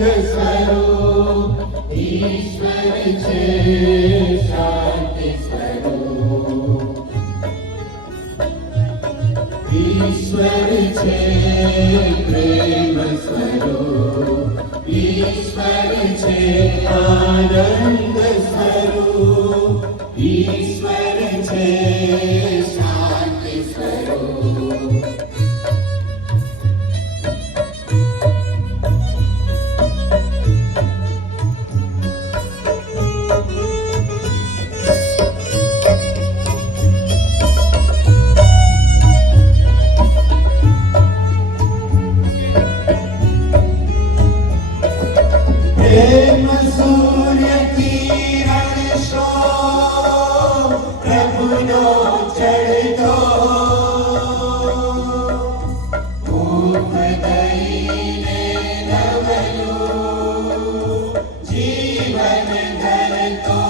स्वरूप ईश्वर छे शांति स्वरूप ईश्वर छे प्रेम स्वरूप ईश्वर छे आनंद स्वरूप ईश्वर छे शांति स्वरूप प्रेम सूर्य किरण शो प्रभुनो चढ़तो भूप दईने नवलो जीवन धरतो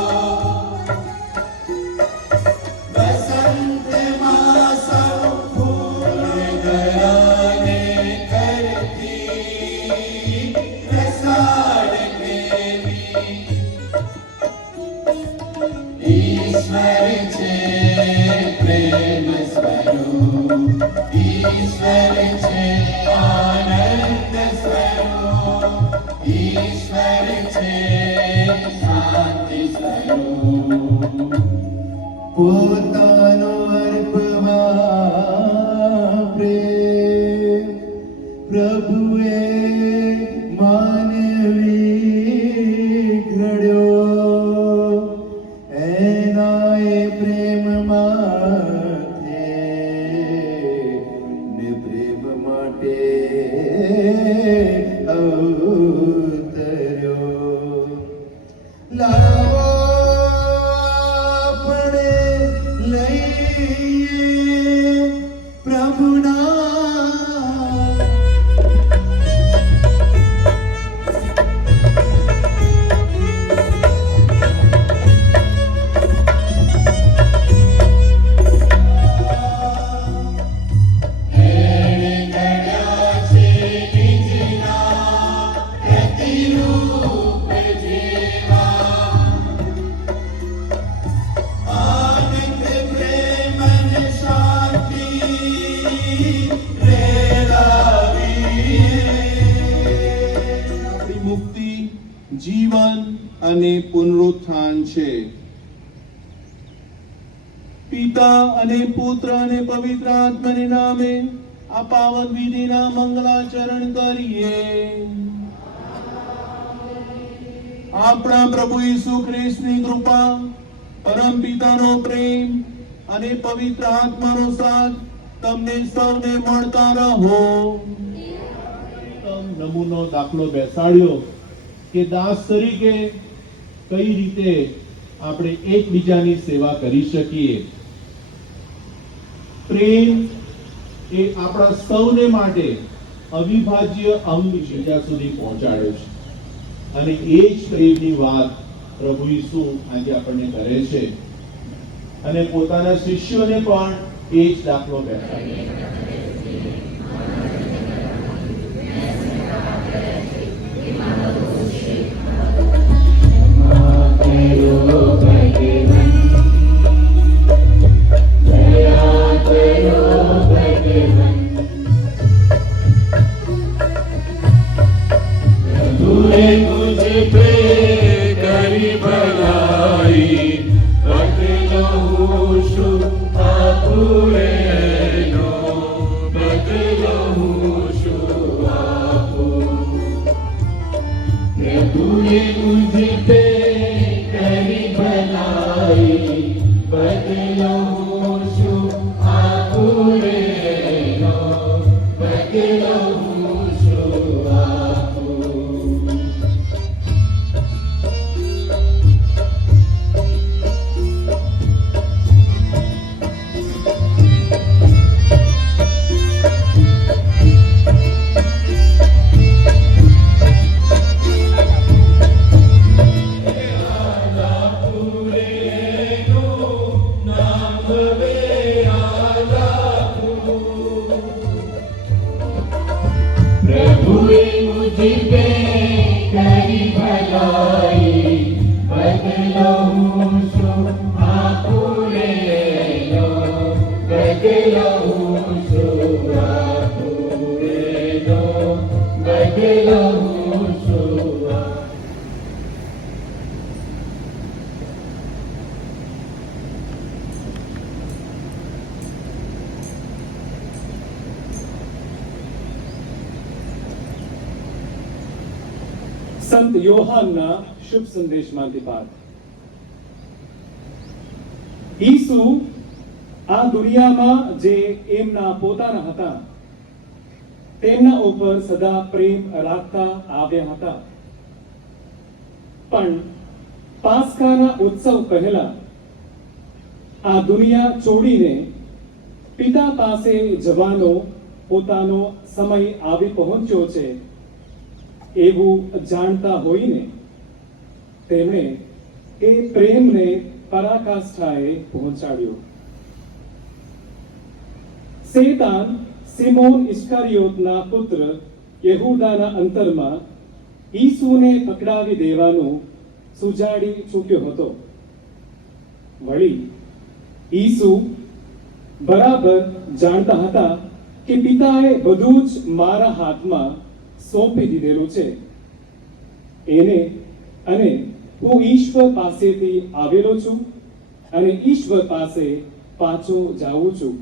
बसंत मासो फूल गराने करती रसाळ ईश्वर छे प्रेम स्वरूप ईश्वर छे आनंद स्वरूप ईश्वर छे शांति स्वरूप पोतानो अर्पवा प्रेम प्रभुए मानवी घड्यो प्रेम माथे ने प्रेम माटे अवतर्यो लावो पड़े लईए प्रभुना મુક્તિ જીવન અને પુનરુત્થાન છે. પિતા અને પુત્ર અને પવિત્ર આત્માને નામે આ પાવન વિધિના મંગલાચરણ કરીએ. આપણા પ્રભુ ઈસુ ખ્રિસ્તની કૃપા, પરમ પિતાનો પ્રેમ અને પવિત્ર આત્માનો સાથ તમને સૌને મળતા રહો. નમૂનો દાખલો બેસાડ્યો કે દાસ તરીકે કઈ રીતે આપણે એકબીજાની સેવા કરી શકીએ. પ્રેમ એ આપણા સૌને માટે અવિભાજ્ય અંગ બીજા સુધી પહોંચાડે છે અને એ જ પ્રેમની વાત પ્રભુ ઈસુ આજે આપણને કરે છે અને પોતાના શિષ્યોને પણ એ જ દાખલો બેસાડે છે. तुझे पे करी भलाई बदलो शु आपुरे नो बदलो शु आपु तुझे पे करी भलाई बदलो शु आपुरे नो बदलो शु आपु કરી ભલાઈ બદલો હું છું આપું રે નો બદલો હું છું આપું રે નો બદલો હું છું સંત યોહાનના શુભ સંદેશમાંથી પાઠ. ઈસુ આ દુનિયામાં જે એમના પોતાના હતા તેમના ઉપર સદા પ્રેમ રાખતા આવ્યા હતા, પણ પાસ્કાના ઉત્સવ પહેલા આ દુનિયા છોડીને પિતા પાસે જવાનો પોતાનો સમય આવી પહોંચ્યો છે એવું જાણતા હોઈને તેમણે એ પ્રેમને પરાકાષ્ઠાએ પહોંચાડ્યો. શેતાન સિમોન ઇસ્કારિયોતના પુત્ર યહૂદાના અંતરમાં ઈસુને પકડાવી દેવાનું સુજાડી ચૂક્યો હતો. વળી ઈસુ બરાબર જાણતા હતા કે પિતાએ બધું જ મારા હાથમાં સોંપી દીધેલું છે એને, અને હું ઈશ્વર પાસેથી આવેલો છું અને ઈશ્વર પાસે પાછો જાઉં છું.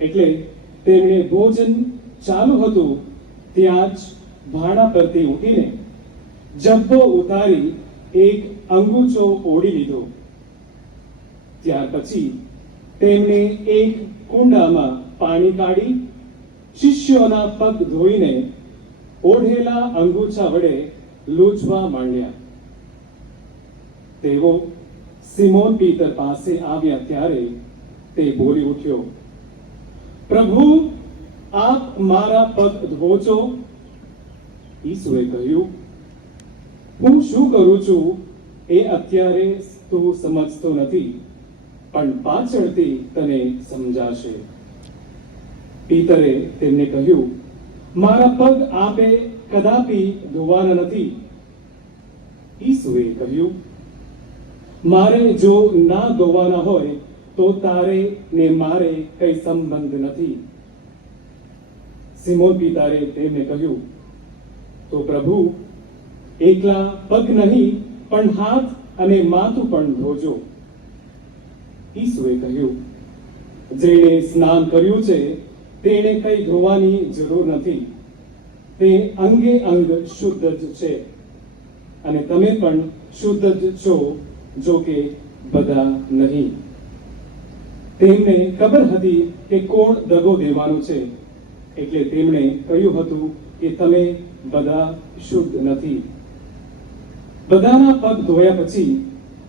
એટલે તેમણે ભોજન ચાલુ હતું ત્યાં જ ભાણા પરથી ઉઠીને જબ્બો ઉતારી એક અંગૂછો ઓઢી લીધો. ત્યાર પછી તેમણે એક કુંડામાં પાણી કાઢી શિષ્યોના પગ ધોઈને ઓઢેલા અંગૂછા વડે લૂછવા માંડ્યા. તેઓ સિમોન પીતર પાસે આવ્યા ત્યારે તે બોલી ઉઠ્યો, પ્રભુ, આપ મારા પગ ધો છો? ઈસુએ કહ્યું, હું શું કરું છું એ અત્યારે તું સમજતો નથી, પણ પાછળથી તને સમજાશે. પીતરે તેમને કહ્યું, મારા પગ આપે કદાપી ધોવાના નથી. ઈસુએ કહ્યું, મારે જો ના ધોવાના હોય તો તારે ને મારે કઈ સંબંધ નથી. સિમોન પીતરે તેમને કહ્યું, તો પ્રભુ, એકલા પગ નહીં પણ હાથ અને માથું પણ ધોજો. ઈસુએ કહ્યું, જેણે સ્નાન કર્યું છે તેણે કઈ ધોવાની જરૂર નથી, તે અંગે અંગ શુદ્ધ જ છે, અને તમે પણ શુદ્ધ જ છો, જો કે બધા નહીં. તેમને ખબર હતી કે કોણ દગો દેવાનું છે, એટલે તેમણે કહ્યું હતું કે તમે બધા શુદ્ધ નથી. બધાના પગ ધોયા પછી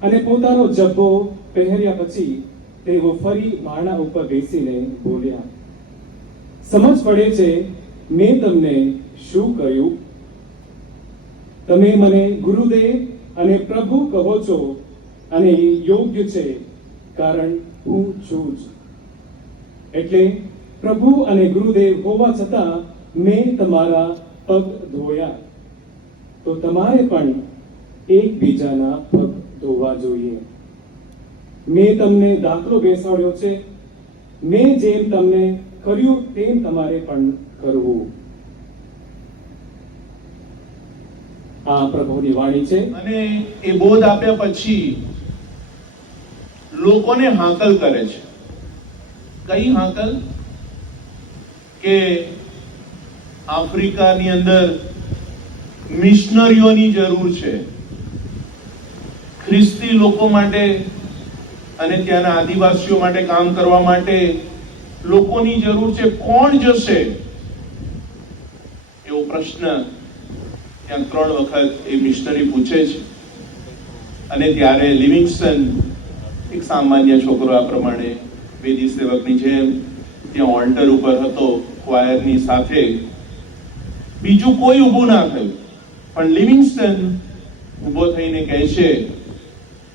અને પોતાનો જબ્બો પહેર્યા પછી તેઓ ફરી ભાણા ઉપર બેસીને બોલ્યા, સમજ પડે છે મેં તમને શું કહ્યું? તમે મને ગુરુદેવ અને પ્રભુ કહો છો, અને એ યોગ્ય છે, કારણ હું છું જ. એટલે પ્રભુ અને ગુરુદેવ હોવા છતાં મેં તમારા પગ ધોયા, તો તમારે પણ એકબીજાના પગ ધોવા જોઈએ. મેં તમને દાખલો બેસાડ્યો છે, મેં જેમ તમને કર્યું તેમ તમારે પણ કરવું. આ પ્રભુની વાણી છે. અને એ બોધ આપ્યા પછી લોકોને હાકલ કરે છે. કઈ હાકલ? કે આફ્રિકાની અંદર મિશનરીઓની જરૂર છે. ખ્રિસ્તી લોકો માટે અને ત્યાંના આદિવાસીઓ માટે કામ કરવા માટે લોકોની જરૂર છે. કોણ જશે? એવો પ્રશ્ન ત્યાં 3 વખત એ મિશનરી પૂછે છે. અને ત્યારે લિવિંગસ્ટન, એક સામાન્ય છોકરો આ પ્રમાણે વેદી સેવકની જેમ ત્યાં ઓલ્ટર ઉપર હતો, ક્વાયરની સાથે. બીજું કોઈ ઊભું ના થયું, પણ લિવિંગસ્ટન ઊભો થઈને કહે છે,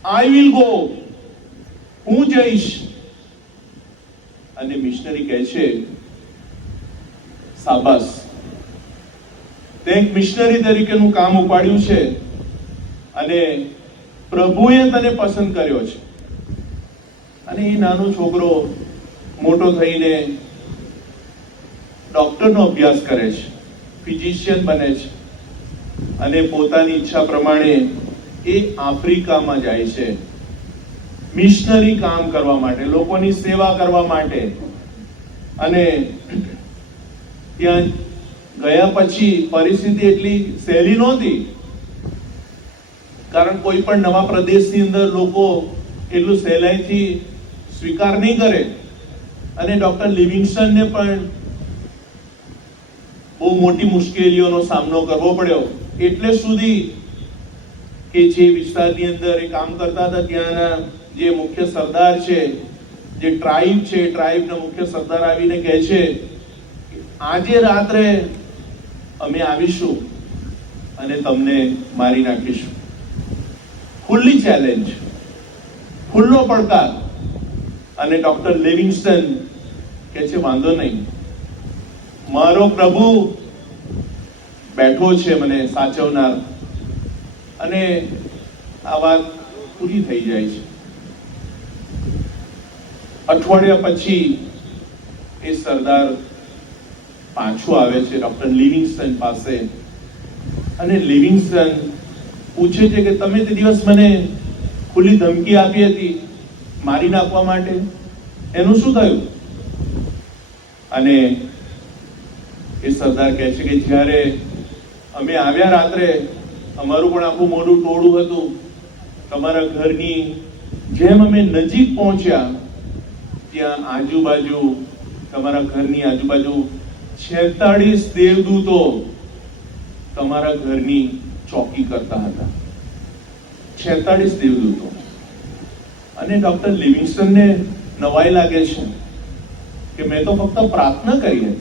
આઈ વિલ ગો, હું જઈશ. અને મિશનરી કહે છે, સાબાસ, તે એક મિશનરી તરીકેનું કામ ઉપાડ્યું છે અને પ્રભુએ તને પસંદ કર્યો છે. અને એ નાનો છોકરો મોટો થઈને ડોક્ટરનો અભ્યાસ કરે છે, ફિઝિશિયન બને છે અને પોતાની ઈચ્છા પ્રમાણે એ આફ્રિકામાં જાય છે મિશનરી કામ કરવા માટે, લોકોની સેવા કરવા માટે. અને ત્યાં ગયા પછી પરિસ્થિતિ એટલી સહેલી નહોતી, કારણ કોઈ પણ નવા પ્રદેશની અંદર લોકો એટલું સહેલાઈથી સ્વીકાર નહીં કરે. અને ડોક્ટર લિવિંગસ્ટનને પણ બહુ મોટી મુશ્કેલીઓનો સામનો કરવો પડ્યો, એટલે સુધી કે જે વિસ્તારની અંદર એ કામ કરતા હતા ત્યાંના જે મુખ્ય સરદાર છે, જે ટ્રાઇબ છે, ટ્રાઇબના મુખ્ય સરદાર આવીને કહે છે આજે રાત્રે અમે આવીશું અને તમને મારી નાખીશું. ખુલ્લી ચેલેન્જ, ખુલ્લો પડકાર. અને ડોક્ટર લિવિંગસ્ટન કહે છે વાંધો નહીં, મારો પ્રભુ બેઠો છે મને સાચવનાર. અને આ વાત પૂરી થઈ જાય છે. અઠવાડિયા પછી એ સરદાર પાછો આવે છે ડોક્ટર લિવિંગસ્ટન પાસે અને લિવિંગસ્ટન પૂછે છે કે તમે તે દિવસ મને ખુલ્લી ધમકી આપી હતી મારી નાખવા માટે, એનું શું થયું? અને એ સરદાર કહે છે કે જ્યારે અમે આવ્યા રાત્રે, અમારું પણ આખું મોટું ટોળું હતું, તમારા ઘરની જેમ અમે નજીક પહોંચ્યા ત્યાં આજુબાજુ, તમારા ઘરની આજુબાજુ 46 દેવદૂતો તમારા ઘરની ચોકી કરતા હતા. 46 દેવદૂતો. અને ડોક્ટર લિવિંગસ્ટનને નવાઈ લાગે છે કે મેં તો ફક્ત પ્રાર્થના કરી હતી.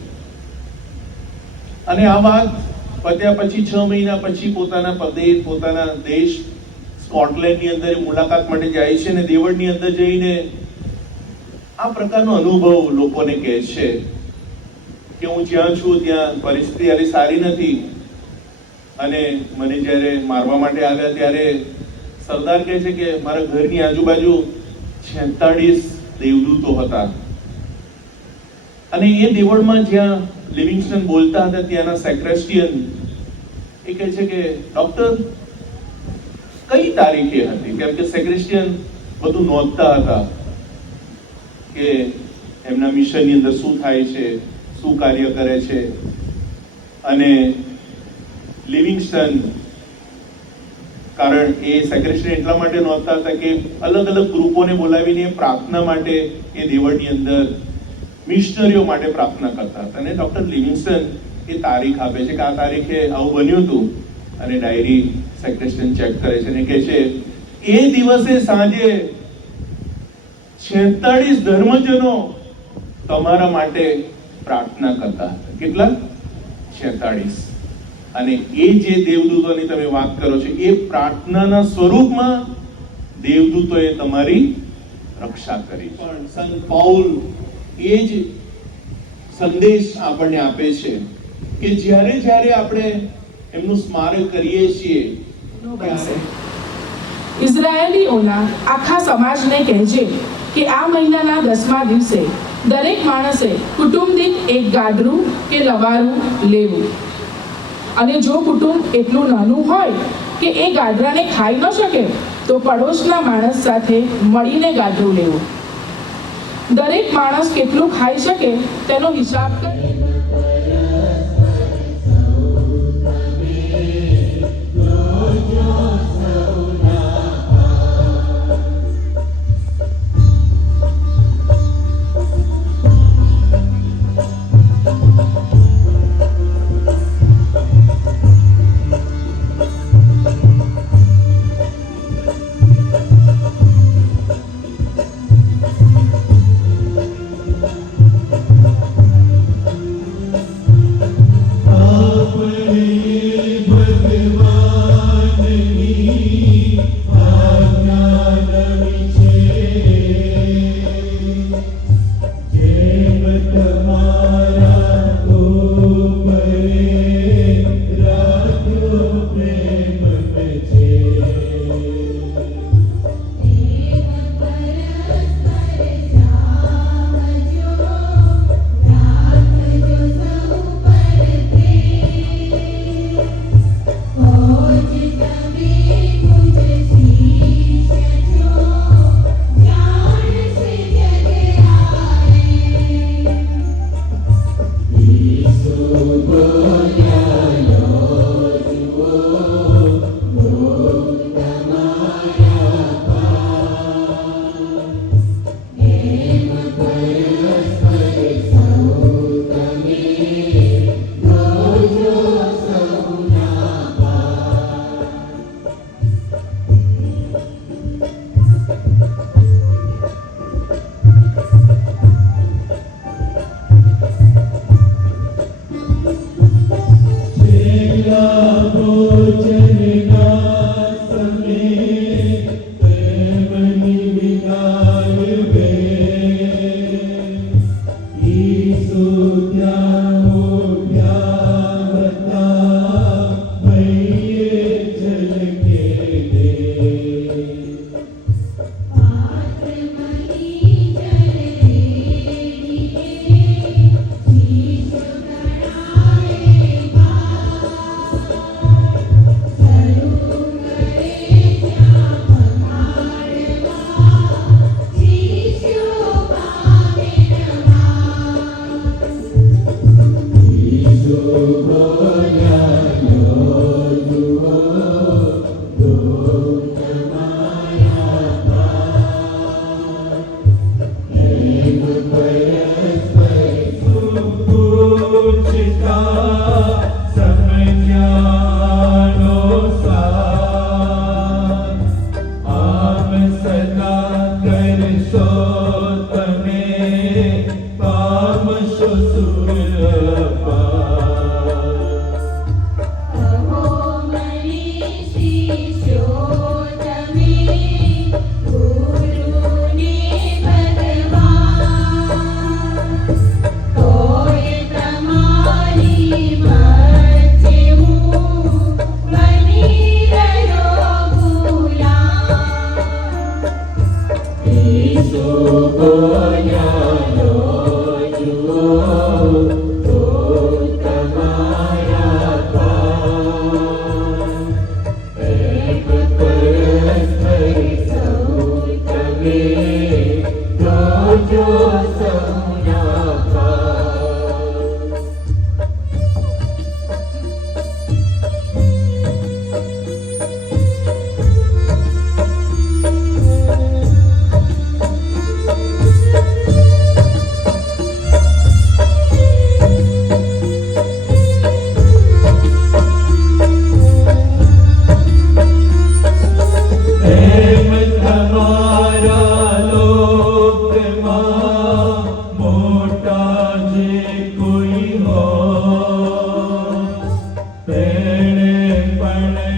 અને આ વાત પત્યા પછી 6 મહિના પછી પોતાના દેશ સ્કોટલેન્ડની અંદર મુલાકાત માટે જાય છે અને દેવળની અંદર જઈને આ પ્રકારનો અનુભવ લોકોને કહે છે કે હું જ્યાં છું ત્યાં પરિસ્થિતિ હાલી સારી નથી. અને મને જ્યારે મારવા માટે આવ્યા ત્યારે સરદાર કહે છે કે મારા ઘરની આજુબાજુ 46 દેવદૂતો હતા. અને એ દેવળમાં જ્યાં લિવિંગસ્ટન બોલતા હતા ત્યાંના સેક્રેસ્ટિયન એ કહે છે કે ડોક્ટર કઈ તારીખે હતી, કેમ કે સેક્રેસ્ટિયન બધું નોંધતા હતા કે એમના મિશનની અંદર શું થાય છે, શું કાર્ય કરે છે. અને લિવિંગસ્ટન, કારણ એ સેક્રેટરી એટલા માટે નોંધતા હતા કે અલગ અલગ ગ્રુપોને બોલાવીને પ્રાર્થના માટે એ દેવળની અંદર મિશનરીઓ માટે પ્રાર્થના કરતા હતા. અને ડોક્ટર લિવિંગસ્ટન એ તારીખ આપે છે કે આ તારીખે આવું બન્યું હતું. અને ડાયરી સેક્રેટરી ચેક કરે છે અને કહે છે એ દિવસે સાંજે 46 ધર્મજનો તમારા માટે પ્રાર્થના કરતા હતા. કેટલા? 46. અને એ જે દેવદૂતોની તમે વાત કરો છો એ પ્રાર્થનાના સ્વરૂપમાં દેવદૂતોએ તમારી રક્ષા કરી. પણ સંત પાઉલ એ જ સંદેશ આપણને આપે છે કે જ્યારે આપણે એમનું સ્મારક કરીએ છીએ ઇઝરાયેલીઓના આખા સમાજને કહેજે કે આ મહિનાના 10મા દિવસે દરેક માણસે કુટુંબ દીઠ એક ગાડરું કે લવારું લેવું. અને જો કુટુંબ એટલું નાનું હોય કે એ ગાડરાને ખાઈ ન શકે તો પડોશના માણસ સાથે મળીને ગાડરું લેવું. દરેક માણસ કેટલું ખાઈ શકે તેનો હિસાબ કરી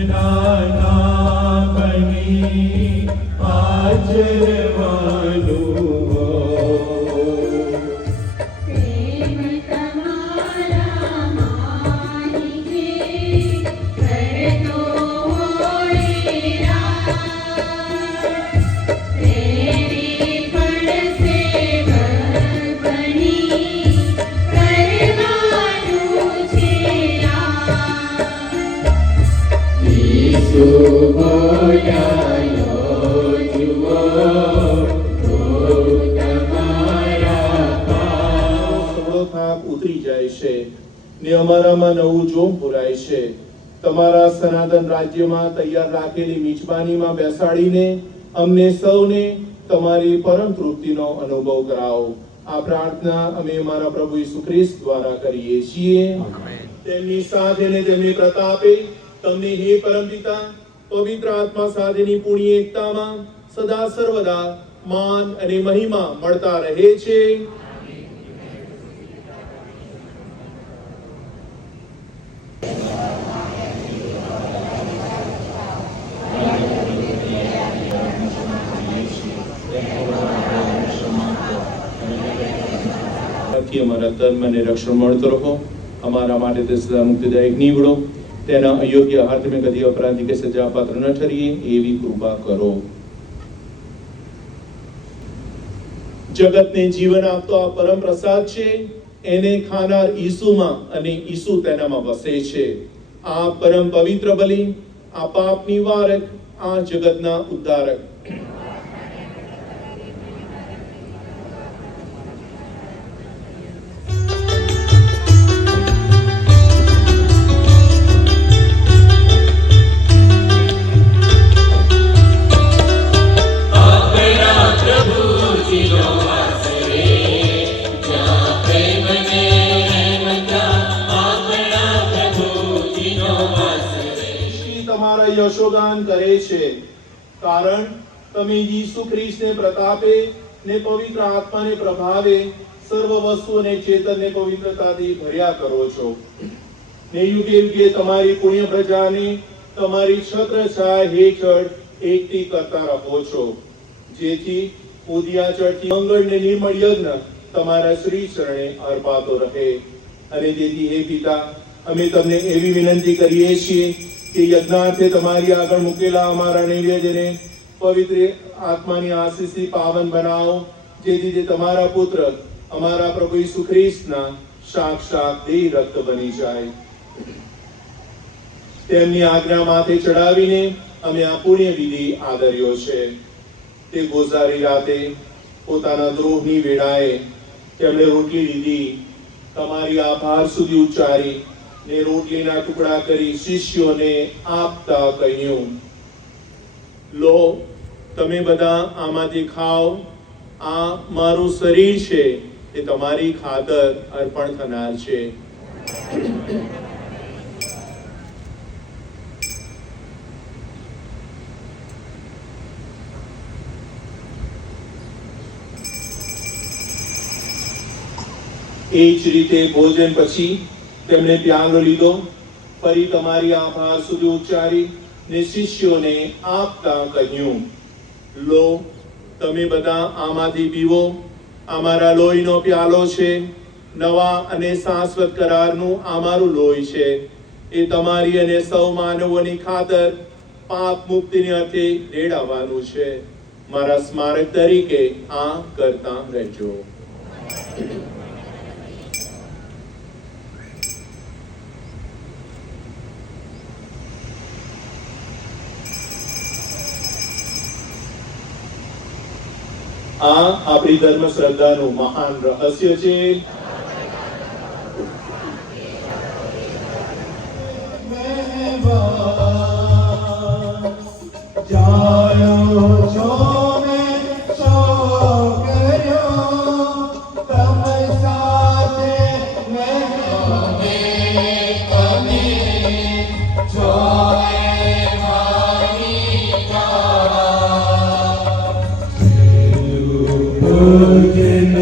નાના બની આચરવાનું હોય. પ્રેમ તમારા માહિકે કરતો હોય રાત. તેરી પડશે બની કરવાનું છે ઈસુ બોલાયો જુઓ તો તમારા સગળો થાક ઉતરી જાય છે ને અમારામાં નવું જોમ પુરાય છે. તમારા સનાતન રાજ્યમાં તૈયાર રાખેલી મિજબાનીમાં બેસાડીને અમને સૌને તમારી પરમ તૃપ્તિનો અનુભવ કરાવો. આ પ્રાર્થના અમે અમારા પ્રભુ ઈસુ ખ્રિસ્ત દ્વારા કરીએ છીએ. તેમની સાથે ને તેમની પ્રતાપે તમને હે પરમપિતા પવિત્ર આત્મા સાથેની પુણ્ય એકતામાં સદા સર્વદા માન અને મહિમા મળતા રહે છે. અમારા તન મને રક્ષણ મળતો રહો. અમારા માટે તે સદા મુક્તિદાયક નીવડો. તેના અયોગ્ય હાથ મેં કદી અપરાધી કે સજા પાત્ર ન ઠરીએ એવી કૃપા કરો. જગતને જીવન આપતો આ પરમ પ્રસાદ છે. એને ખાનાર ઈસુમાં અને ઈસુ તેનામાં વસે છે. આ પરમ પવિત્ર બલિ, આ પાપ નિવારક, આ જગતના ઉદ્ધારક. તમારા યશોગાન કરે છે, કારણ તમે ઈસુ ખ્રિસ્તને પ્રતાપે ને પવિત્ર આત્માને પ્રભાવે સર્વ વસ્તુને ચેતનને પવિત્રતાથી ભર્યા કરો છો. ને યુગે યુગે તમારી પુણ્ય પ્રજાને તમારી છત્રછાયા હેઠળ એકઠી કરતા રહો છો, જેથી ઉદયાચળથી મંગળ ને નિર્મળ યજ્ઞ તમારા શ્રી ચરણે અર્પાતો રહે. અને તેથી હે પિતા, અમે તમને એવી વિનંતી કરીએ છીએ કે યજ્ઞાર્થે તમારી આગળ મૂકેલા અમારા નૈવેદ્યને પવિત્ર આત્માની આશીષથી પાવન બનાવો, જેથી તે તમારા પુત્ર અમારા પ્રભુ ઈસુ ખ્રિસ્તના સાક્ષાત દેહ રક્ત બની જાય. તેમની આજ્ઞા માથે ચડાવીને અમે આ પુણ્ય વિધિ આદર્યો છે. તે ગોઝારી રાતે પોતાના દ્રોહની વેળાએ તેમણે રોટલી લીધી, તમારી આભાર સુધી ઉચ્ચારી ને રોટલીના ટુકડા કરી શિષ્યોને આપતા કહ્યું, લો, તમે બધા આમાંથી ખાઓ. આ મારું શરીર છે, તે તમારી ખાતર અર્પણ થનાર છે. એ જ રીતે ભોજન પછી તેમણે પ્યાલો લીધો, ફરી તમારી આભાર સુધી ઉચ્ચારી ને શિષ્યોને આપતા કહ્યું, લો, તમે બધા આમાંથી પીવો. આ મારા લોહીનો પ્યાલો છે, નવા અને શાશ્વત કરારનું આ મારું લોહી છે. એ તમારી અને સૌ માનવોની ખાતર પાપ મુક્તિને અર્થે રેડાવવાનું છે. મારા સ્મારક તરીકે આ કરતા રહેજો. આ આપણી ધર્મ શ્રદ્ધાનું મહાન રહસ્ય છે. જાણો છો મેં શો કર્યો, તમ સાથે તમે છો ભોજન